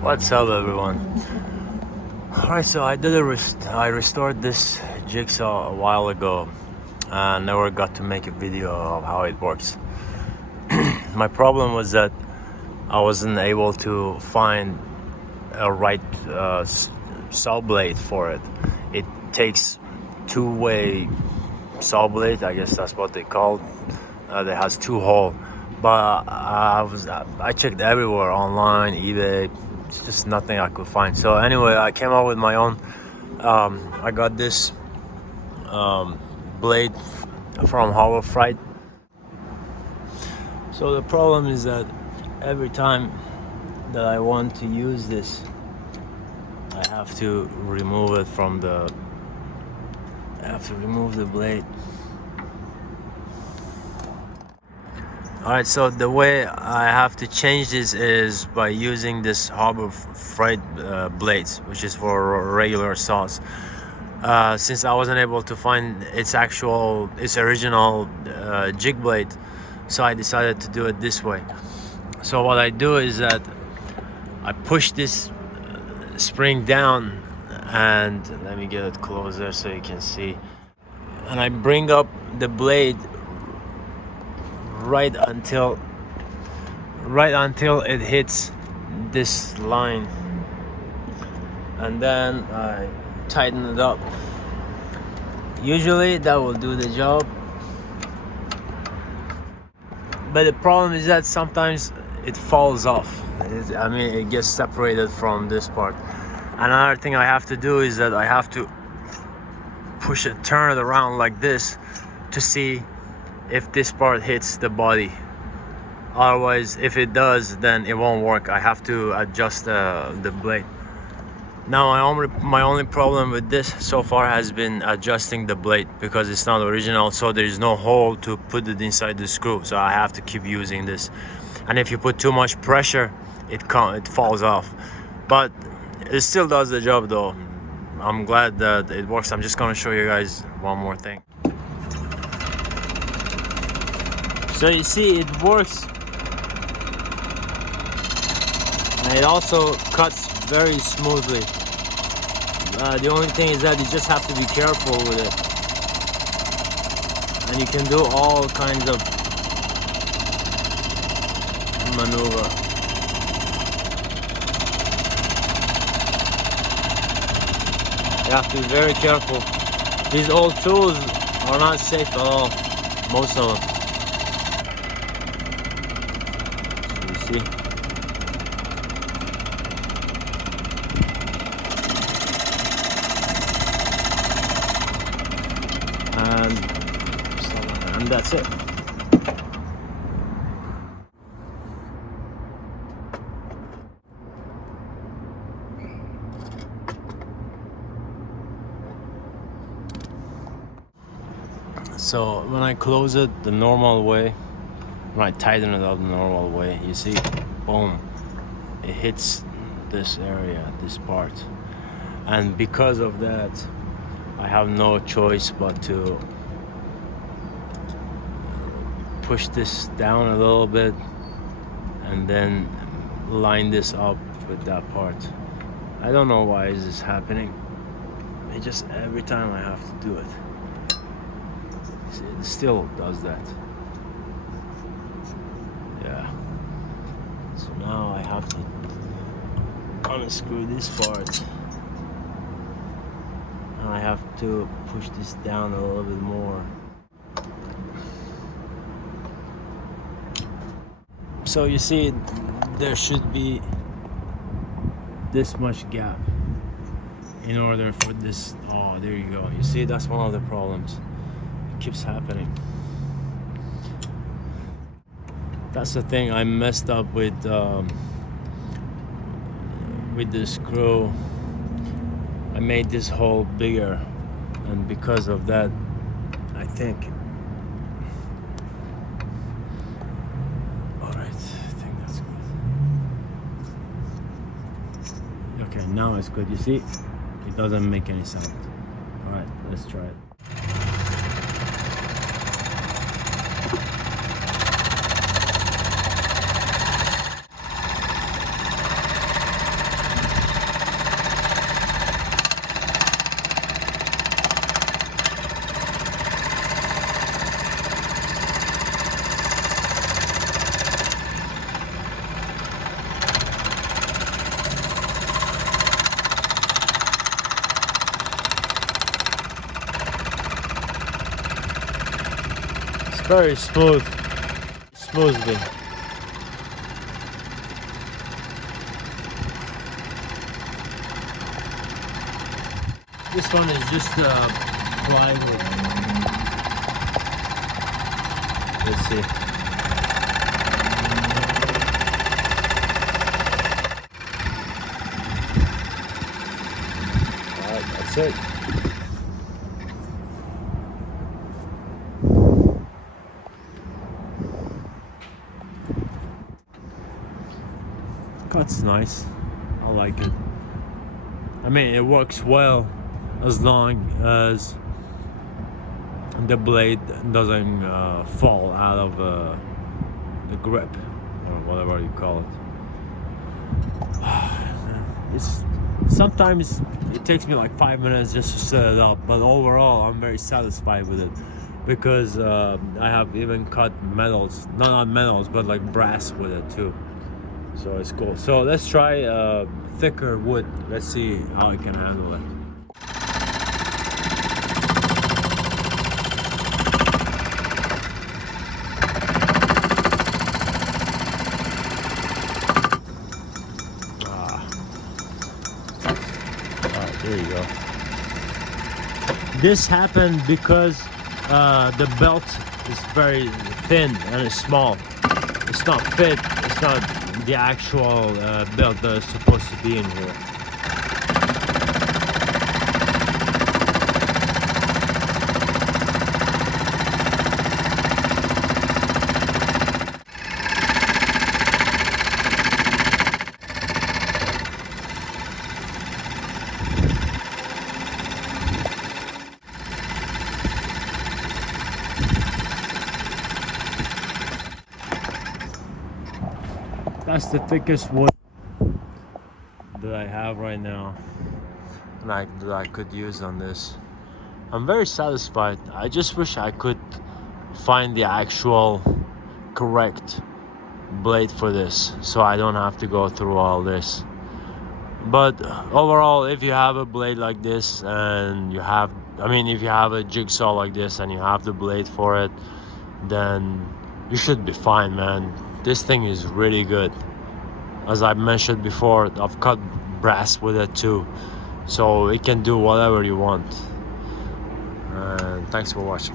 What's up, everyone? Alright, so I restored this jigsaw a while ago and never got to make a video of how it works. My problem was that I wasn't able to find a right saw blade for it. It takes two-way saw blade, I guess that's what they call it. That has two holes, but I checked everywhere, online, eBay. It's just nothing I could find. So anyway, I came up with my own. I got this blade from Harbor Freight. So the problem is that every time that I want to use this, I have to remove it from the. I have to remove the blade. Alright, so the way I have to change this is by using this Harbor Freight blades, which is for regular saws. Since I wasn't able to find its original jig blade, so I decided to do it this way. So what I do is that I push this spring down, and let me get it closer so you can see, and I bring up the blade right until it hits this line, and then I tighten it up. Usually that will do the job, but the problem is that sometimes it falls off. It gets separated from this part. Another thing I have to do is that I have to turn it around like this to see if this part hits the body. Otherwise, if it does, then it won't work. I have to adjust the blade. Now my only problem with this so far has been adjusting the blade, because it's not original, so there is no hole to put it inside the screw, so I have to keep using this. And if you put too much pressure, it falls off. But it still does the job though. I'm glad that it works. I'm just gonna show you guys one more thing. So you see, it works, and it also cuts very smoothly. The only thing is that you just have to be careful with it, and you can do all kinds of maneuver. You have to be very careful. These old tools are not safe at all, most of them. See? And that's it. So when I close it the normal way, when I tighten it up the normal way, you see, boom, it hits this area, this part. And because of that, I have no choice but to push this down a little bit and then line this up with that part. I don't know why is this happening. It just, every time I have to do it, it still does that. Yeah. So now I have to unscrew this part, and I have to push this down a little bit more. So you see, there should be this much gap in order for this. Oh, there you go. You see, that's one of the problems. It keeps happening. That's the thing I messed up with the screw. I made this hole bigger, and because of that, I think. All right, I think that's good. Okay, now it's good. You see, it doesn't make any sound. All right, let's try it. very smoothly. This one is just plywood. Let's see. Alright, that's it. Cut's nice. I like it. I mean, it works well as long as the blade doesn't fall out of the grip or whatever you call it. Sometimes it takes me like 5 minutes just to set it up, but overall I'm very satisfied with it because I have even cut metals, not metals, but like brass with it too. So it's cool. So let's try thicker wood. Let's see how I can handle it. There you go. This happened because the belt is very thin and it's small. It's not fit. It's not the actual belt that is supposed to be in here. That's the thickest wood that I have right now, like that I could use on this. I'm very satisfied. I just wish I could find the actual correct blade for this, so I don't have to go through all this. But overall, if you have a blade like this and you have, if you have a jigsaw like this and you have the blade for it, then you should be fine, man. This thing is really good. As I mentioned before, I've cut brass with it too, so it can do whatever you want. And thanks for watching.